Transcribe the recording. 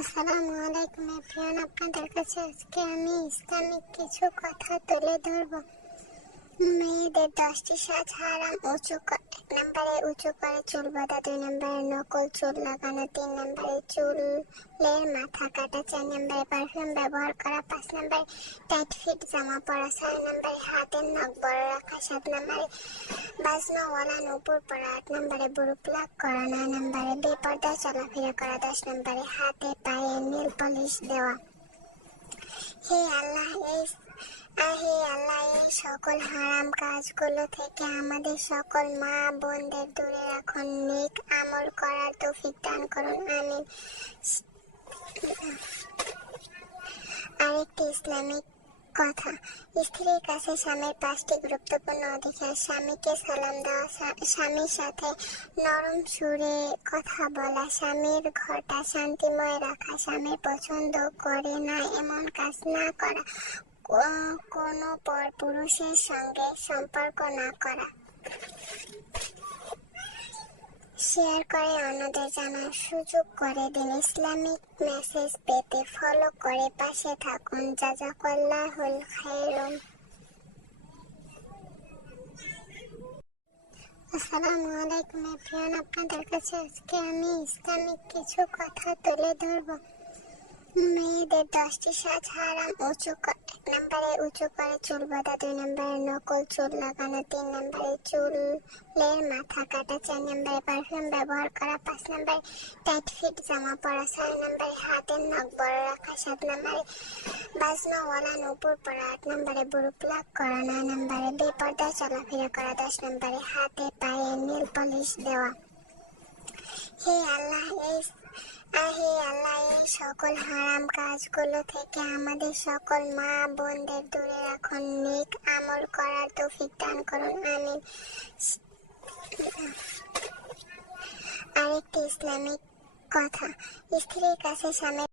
আসসালামু আলাইকুম এভরিওয়ান, আপনাদের কাছে আজকে আমি ইসলামিক কিছু কথা তুলে ধরব। মেয়েদের 10টি সাজ হারাম। 1 নম্বরে উঁচু করে চুল বাঁধা, 2 নম্বরে নকল চুল লাগানো, 3 নম্বরে চুলের মাথা কাটা, 4 নম্বরে পারফিউম ব্যবহার করা, 5 নম্বরে টাইট ফিট জামা পরা, 6 নম্বরে হাতের নখ বড় রাখা, 7 নম্বরে বাজনাওয়ালা নূপুর পরা, 8 নম্বরে বুড়ো প্লাগ করা, 9 নম্বরে বেপরদা চলাফেরা করা, 10 নম্বরে হাতে পায়ে নীল পলিশ দেওয়া। হে আল্লাহ, এই সকল হারাম কাজগুলো থেকে আমাদের সকল মা বোনদের দূরে রাখুন। নেক আমল করার তৌফিক দান করুন, আমিন। আরেকটি ইসলামিক কথা। স্ত্রীর কাছে স্বামীর 5টি গুরুত্বপূর্ণ অধিকার: স্বামীকে সালাম দেওয়া, স্বামীর সাথে নরম সুরে কথা বলা, স্বামীর ঘরটা শান্তিময় রাখা, স্বামীর পছন্দ করে না এমন কাজ না করা, কোনো পরপুরুষের সঙ্গে সম্পর্ক না করা। শেয়ার করে অন্যদের জানার সুযোগ করে দিন। ইসলামিক মেসেজ পেতে ফলো করে পাশে থাকুন। জাযাকাল্লাহুল খাইরুন। আসসালামু আলাইকুম এভরিওয়ান, আপনাদের কাছে আজকে আমি ইসলামিক কিছু কথা তুলে ধরব। মেয়েদের 10টি সাজ হারাম। 1 নম্বরে উঁচু করে চুল বাঁধা, 2 নম্বরে নকল চুল লাগানো, 3 নম্বরে চুলের মাথা কাটা, 4 নম্বরে পারফিউম ব্যবহার করা, 5 নম্বরে টাইট ফিট জামা পরা, 6 নম্বরে হাতের নখ বড় রাখা, 7 নম্বরে বাজনাওয়ালা নূপুর পরা, 8 নম্বরে বুড়ো প্লাগ করা, 9 নম্বরে বেপরদা চলাফেরা করা, 10 নম্বরে হাতে পায়ে নীল পলিশ দেওয়া। হে আল্লাহ, এই সকল হারাম কাজগুলো থেকে আমাদের সকল মা বোনদের দূরে রাখুন। নেক আমল করার তৌফিক দান করুন, আমিন। আরেকটি ইসলামিক কথা। স্ত্রীর কাছে স্বামীর